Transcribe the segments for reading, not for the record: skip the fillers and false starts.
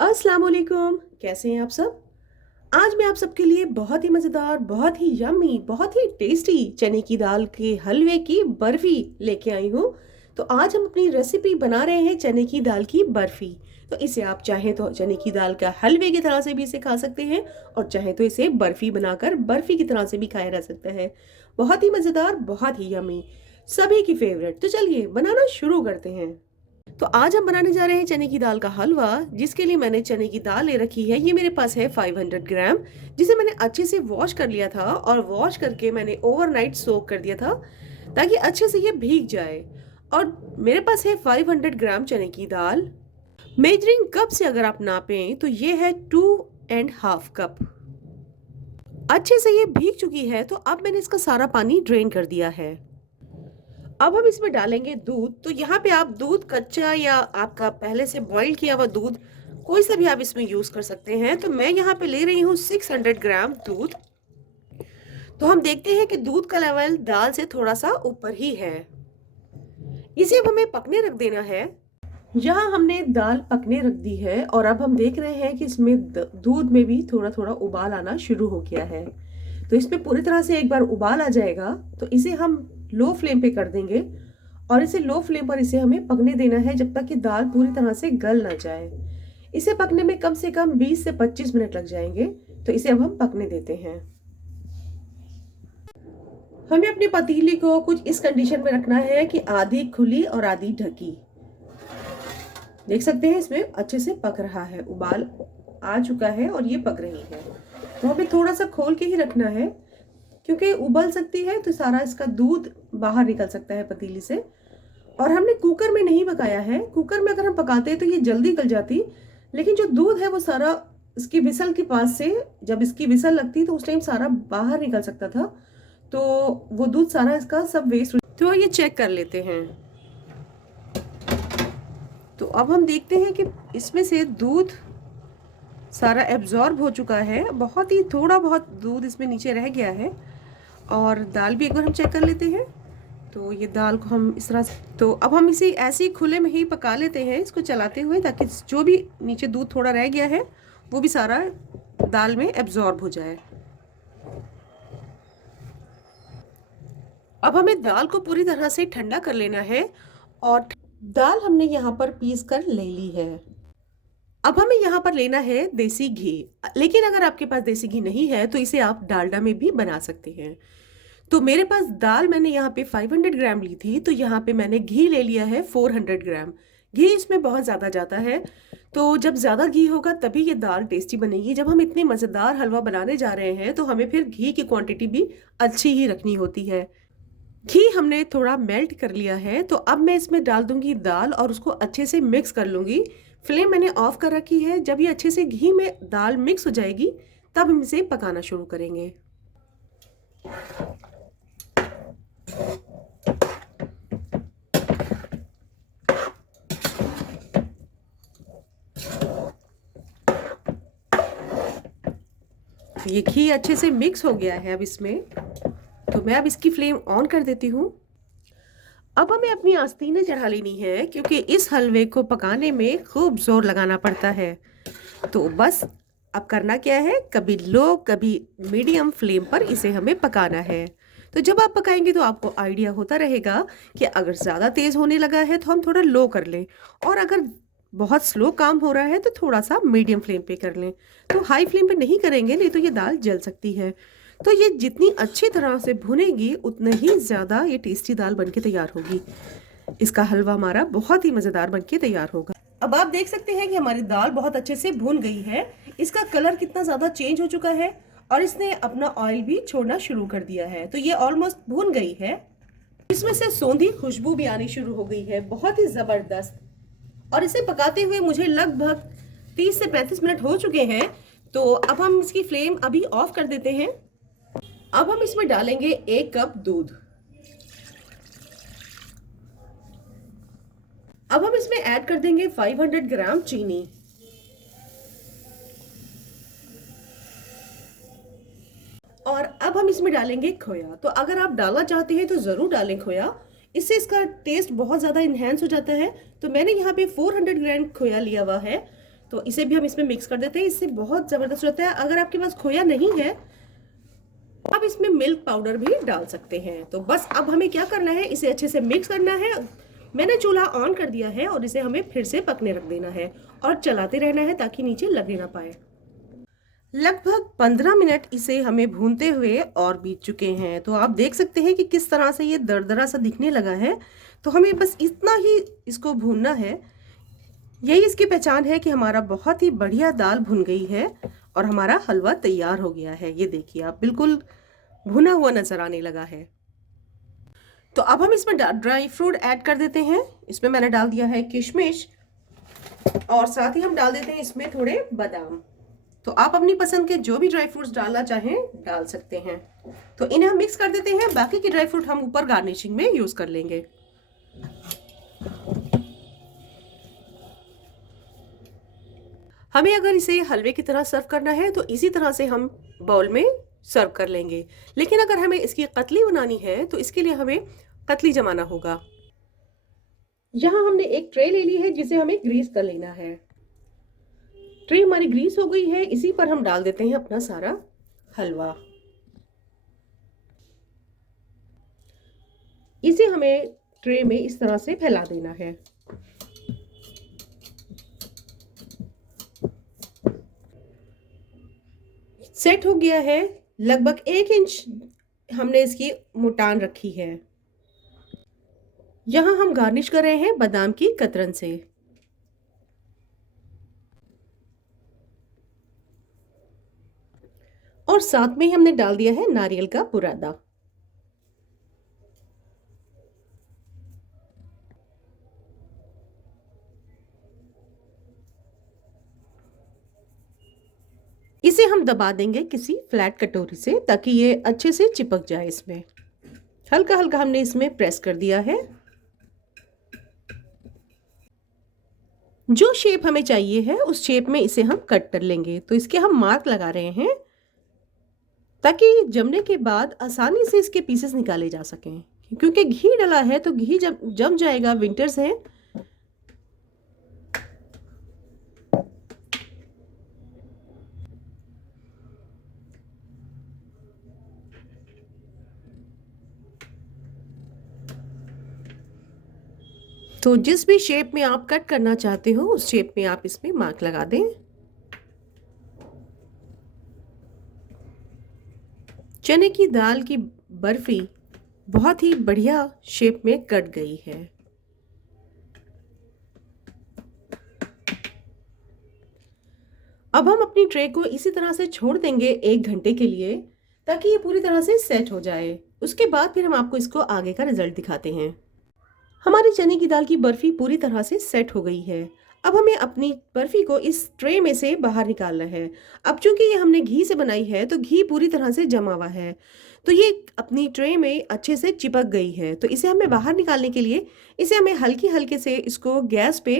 अस्सलाम वालेकुम। कैसे हैं आप सब? आज मैं आप सबके लिए बहुत ही मज़ेदार, बहुत ही यम्मी, बहुत ही टेस्टी चने की दाल के हलवे की बर्फ़ी लेके आई हूँ। तो आज हम अपनी रेसिपी बना रहे हैं चने की दाल की बर्फ़ी। तो इसे आप चाहें तो चने की दाल का हलवे की तरह से भी इसे खा सकते हैं और चाहें तो इसे बर्फ़ी बनाकर बर्फ़ी की तरह से भी खाया जा सकता है। बहुत ही मज़ेदार, बहुत ही यम्मी, सभी की फ़ेवरेट। तो चलिए बनाना शुरू करते हैं। तो आज हम बनाने जा रहे हैं चने की दाल का हलवा, जिसके लिए मैंने चने की दाल ले रखी है। ये मेरे पास है 500 ग्राम, जिसे मैंने अच्छे से वॉश कर लिया था और वॉश करके मैंने ओवरनाइट सोक कर दिया था ताकि अच्छे से ये भीग जाए। और मेरे पास है 500 ग्राम चने की दाल। मेजरिंग कप से अगर आप नापें तो ये है 2.5 कप। अच्छे से ये भीग चुकी है, तो अब मैंने इसका सारा पानी ड्रेन कर दिया है। अब हम इसमें डालेंगे दूध। तो यहाँ पे आप दूध कच्चा या आपका पहले से बॉईल किया हुआ दूध, कोई सा भी आप इसमें यूज कर सकते हैं। तो मैं यहाँ पे ले रही हूँ 600 ग्राम दूध। तो हम देखते हैं कि दूध का लेवल दाल से थोड़ा सा ऊपर ही है। इसे अब हमें पकने रख देना है। यहाँ हमने दाल पकने रख दी है और अब हम देख रहे हैं कि इसमें दूध में भी थोड़ा थोड़ा उबाल आना शुरू हो गया है। तो इसमें पूरी तरह से एक बार उबाल आ जाएगा तो इसे हम लो फ्लेम पे कर देंगे और इसे लो फ्लेम पर इसे हमें पकने देना है जब तक कि दाल पूरी तरह से गल ना जाए। इसे पकने में कम से कम 20 से 25 मिनट लग जाएंगे। तो इसे अब हम पकने देते हैं। हमें अपने पतीली को कुछ इस कंडीशन में रखना है कि आधी खुली और आधी ढकी। देख सकते हैं इसमें अच्छे से पक रहा है, उबाल आ चुका है और ये पक रही है। तो हमें थोड़ा सा खोल के ही रखना है क्योंकि उबल सकती है तो सारा इसका दूध बाहर निकल सकता है पतीली से। और हमने कुकर में नहीं पकाया है। कुकर में अगर हम पकाते तो ये जल्दी गल जाती, लेकिन जो दूध है वो सारा इसकी विसल के पास से, जब इसकी विसल लगती तो उस टाइम सारा बाहर निकल सकता था। तो वो दूध सारा इसका सब वेस्ट हो। तो ये चेक कर लेते हैं। तो अब हम देखते हैं कि इसमें से दूध सारा एब्जॉर्ब हो चुका है। बहुत ही थोड़ा बहुत दूध इसमें नीचे रह गया है। और दाल भी एक बार हम चेक कर लेते हैं। तो ये दाल को हम इस तरह, तो अब हम इसे ऐसे ही खुले में ही पका लेते हैं इसको चलाते हुए, ताकि जो भी नीचे दूध थोड़ा रह गया है वो भी सारा दाल में एब्जॉर्ब हो जाए। अब हमें दाल को पूरी तरह से ठंडा कर लेना है और दाल हमने यहाँ पर पीस कर ले ली है। अब हमें यहाँ पर लेना है देसी घी। लेकिन अगर आपके पास देसी घी नहीं है तो इसे आप डालडा में भी बना सकते हैं। तो मेरे पास दाल मैंने यहाँ पे 500 ग्राम ली थी, तो यहाँ पे मैंने घी ले लिया है 400 ग्राम। घी इसमें बहुत ज़्यादा जाता है। तो जब ज़्यादा घी होगा तभी ये दाल टेस्टी बनेगी। जब हम इतनी मज़ेदार हलवा बनाने जा रहे हैं तो हमें फिर घी की क्वांटिटी भी अच्छी ही रखनी होती है। घी हमने थोड़ा मेल्ट कर लिया है, तो अब मैं इसमें डाल दूंगी दाल और उसको अच्छे से मिक्स कर लूंगी। फ्लेम मैंने ऑफ कर रखी है। जब ये अच्छे से घी में दाल मिक्स हो जाएगी तब हम इसे पकाना शुरू करेंगे। ये घी अच्छे से मिक्स हो गया है अब इसमें। तो मैं अब इसकी फ्लेम ऑन कर देती हूँ। अब हमें अपनी आस्तीनें चढ़ा लेनी है क्योंकि इस हलवे को पकाने में खूब जोर लगाना पड़ता है। तो बस अब करना क्या है, कभी लो कभी मीडियम फ्लेम पर इसे हमें पकाना है। तो जब आप पकाएंगे तो आपको आइडिया होता रहेगा कि अगर ज़्यादा तेज़ होने लगा है तो हम थोड़ा लो कर लें, और अगर बहुत स्लो काम हो रहा है तो थोड़ा सा मीडियम फ्लेम पे कर लें। तो हाई फ्लेम पे नहीं करेंगे, नहीं तो ये दाल जल सकती है। तो ये जितनी अच्छी तरह से भुनेगी उतने ही ज़्यादा ये टेस्टी दाल बनके तैयार होगी। इसका हलवा हमारा बहुत ही मज़ेदार बनके तैयार होगा। अब आप देख सकते हैं कि हमारी दाल बहुत अच्छे से भुन गई है। इसका कलर कितना ज़्यादा चेंज हो चुका है और इसने अपना ऑयल भी छोड़ना शुरू कर दिया है। तो ये ऑलमोस्ट भुन गई है। इसमें से सौंधी खुशबू भी आनी शुरू हो गई है, बहुत ही ज़बरदस्त। और इसे पकाते हुए मुझे लगभग 30 से 35 मिनट हो चुके हैं। तो अब हम इसकी फ्लेम अभी ऑफ कर देते हैं। अब हम इसमें डालेंगे 1 कप दूध। अब हम इसमें ऐड कर देंगे 500 ग्राम चीनी। और अब हम इसमें डालेंगे खोया। तो अगर आप डालना चाहते हैं तो ज़रूर डालें खोया, इससे इसका टेस्ट बहुत ज़्यादा इन्हेंस हो जाता है। तो मैंने यहाँ पे 400 ग्राम खोया लिया हुआ है। तो इसे भी हम इसमें मिक्स कर देते हैं। इससे बहुत ज़बरदस्त रहता है। अगर आपके पास खोया नहीं है, आप इसमें मिल्क पाउडर भी डाल सकते हैं। तो बस अब हमें क्या करना है, इसे अच्छे से मिक्स करना है। मैंने चूल्हा ऑन कर दिया है और इसे हमें फिर से पकने रख देना है और चलाते रहना है ताकि नीचे लगे ना पाए। लगभग 15 मिनट इसे हमें भूनते हुए और बीत चुके हैं। तो आप देख सकते हैं कि किस तरह से ये दरदरा सा दिखने लगा है। तो हमें बस इतना ही इसको भूनना है। यही इसकी पहचान है कि हमारा बहुत ही बढ़िया दाल भुन गई है और हमारा हलवा तैयार हो गया है। ये देखिए, आप बिल्कुल भुना हुआ नजर आने लगा है। तो अब हम इसमें ड्राई फ्रूट ऐड कर देते हैं। इसमें मैंने डाल दिया है किशमिश और साथ ही हम डाल देते हैं इसमें थोड़े बादाम। तो आप अपनी पसंद के जो भी ड्राई फ्रूट्स डालना चाहें डाल सकते हैं। तो इन्हें हम मिक्स कर देते हैं। बाकी के ड्राई फ्रूट हम ऊपर गार्निशिंग में यूज कर लेंगे। हमें अगर इसे हलवे की तरह सर्व करना है तो इसी तरह से हम बाउल में सर्व कर लेंगे। लेकिन अगर हमें इसकी कतली बनानी है तो इसके लिए हमें कतली जमाना होगा। यहाँ हमने एक ट्रे ले ली है जिसे हमें ग्रीस कर लेना है। ट्रे हमारी ग्रीस हो गई है। इसी पर हम डाल देते हैं अपना सारा हलवा। इसे हमें ट्रे में इस तरह से फैला देना है। सेट हो गया है। लगभग 1 इंच हमने इसकी मोटान रखी है। यहाँ हम गार्निश कर रहे हैं बादाम की कतरन से। और साथ में ही हमने डाल दिया है नारियल का बुरादा। इसे हम दबा देंगे किसी फ्लैट कटोरी से ताकि ये अच्छे से चिपक जाए। इसमें हल्का हल्का हमने इसमें प्रेस कर दिया है। जो शेप हमें चाहिए है उस शेप में इसे हम कट कर लेंगे। तो इसके हम मार्क लगा रहे हैं ताकि जमने के बाद आसानी से इसके पीसेस निकाले जा सकें। क्योंकि घी डला है तो घी जब जम जाएगा, विंटर्स है। तो जिस भी शेप में आप कट करना चाहते हो उस शेप में आप इसमें मार्क लगा दें। चने की दाल की बर्फी बहुत ही बढ़िया शेप में कट गई है। अब हम अपनी ट्रे को इसी तरह से छोड़ देंगे 1 घंटे के लिए ताकि ये पूरी तरह से सेट हो जाए। उसके बाद फिर हम आपको इसको आगे का रिजल्ट दिखाते हैं। हमारी चने की दाल की बर्फी पूरी तरह से सेट हो गई है। अब हमें अपनी बर्फी को इस ट्रे में से बाहर निकालना है। अब चूंकि ये हमने घी से बनाई है तो घी पूरी तरह से जमा हुआ है, तो ये अपनी ट्रे में अच्छे से चिपक गई है। तो इसे हमें बाहर निकालने के लिए इसे हमें हल्की हल्के से इसको गैस पे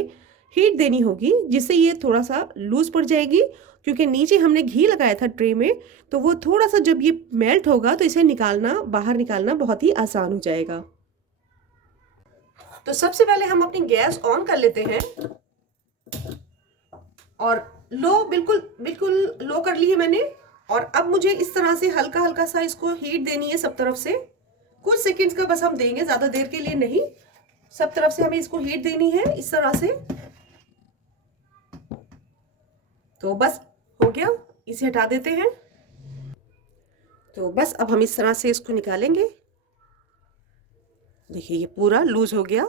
हीट देनी होगी, जिससे ये थोड़ा सा लूज पड़ जाएगी। क्योंकि नीचे हमने घी लगाया था ट्रे में, तो वो थोड़ा सा जब ये मेल्ट होगा तो इसे निकालना, बाहर निकालना बहुत ही आसान हो जाएगा। तो सबसे पहले हम अपनी गैस ऑन कर लेते हैं और लो, बिल्कुल बिल्कुल लो कर ली है मैंने। और अब मुझे इस तरह से हल्का हल्का सा इसको हीट देनी है सब तरफ से। कुछ सेकंड्स का बस हम देंगे, ज्यादा देर के लिए नहीं। सब तरफ से हमें इसको हीट देनी है इस तरह से। तो बस हो गया, इसे हटा देते हैं। तो बस अब हम इस तरह से इसको निकालेंगे। देखिए ये पूरा लूज हो गया।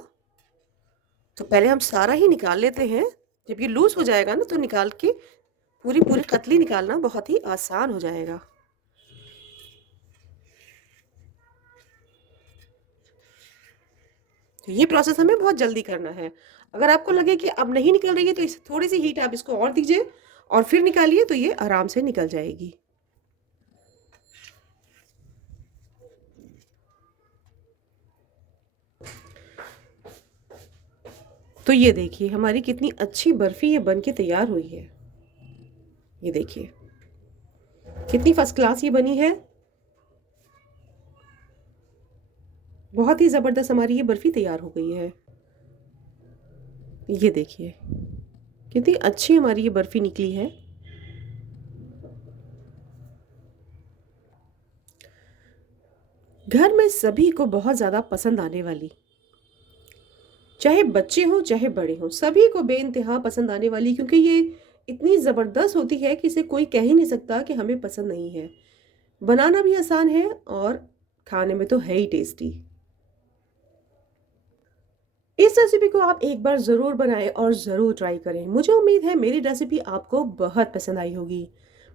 तो पहले हम सारा ही निकाल लेते हैं। जब ये लूज हो जाएगा ना तो निकाल के पूरी पूरी कतली निकालना बहुत ही आसान हो जाएगा। तो ये प्रोसेस हमें बहुत जल्दी करना है। अगर आपको लगे कि अब नहीं निकल रही है तो इस थोड़ी सी हीट आप इसको और दीजिए और फिर निकालिए, तो ये आराम से निकल जाएगी। तो ये देखिए हमारी कितनी अच्छी बर्फी ये बन के तैयार हुई है। ये देखिए कितनी फर्स्ट क्लास ये बनी है। बहुत ही ज़बरदस्त हमारी ये बर्फी तैयार हो गई है। ये देखिए कितनी अच्छी हमारी ये बर्फ़ी निकली है। घर में सभी को बहुत ज़्यादा पसंद आने वाली, चाहे बच्चे हों, चाहे बड़े हों, सभी को बेइंतहा पसंद आने वाली, क्योंकि ये इतनी ज़बरदस्त होती है कि इसे कोई कह ही नहीं सकता कि हमें पसंद नहीं है। बनाना भी आसान है और खाने में तो है ही टेस्टी। इस रेसिपी को आप एक बार ज़रूर बनाएँ और ज़रूर ट्राई करें। मुझे उम्मीद है मेरी रेसिपी आपको बहुत पसंद आई होगी।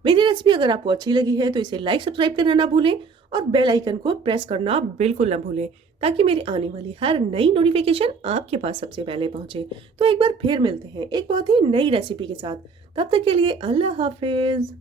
मेरी रेसिपी अगर आपको अच्छी लगी है तो इसे लाइक, सब्सक्राइब करना ना भूलें और बेल आइकन को प्रेस करना बिल्कुल ना भूलें, ताकि मेरी आने वाली हर नई नोटिफ़िकेशन आपके पास सबसे पहले पहुँचे। तो एक बार फिर मिलते हैं एक बहुत ही नई रेसिपी के साथ। तब तक के लिए अल्लाह हाफ़िज़।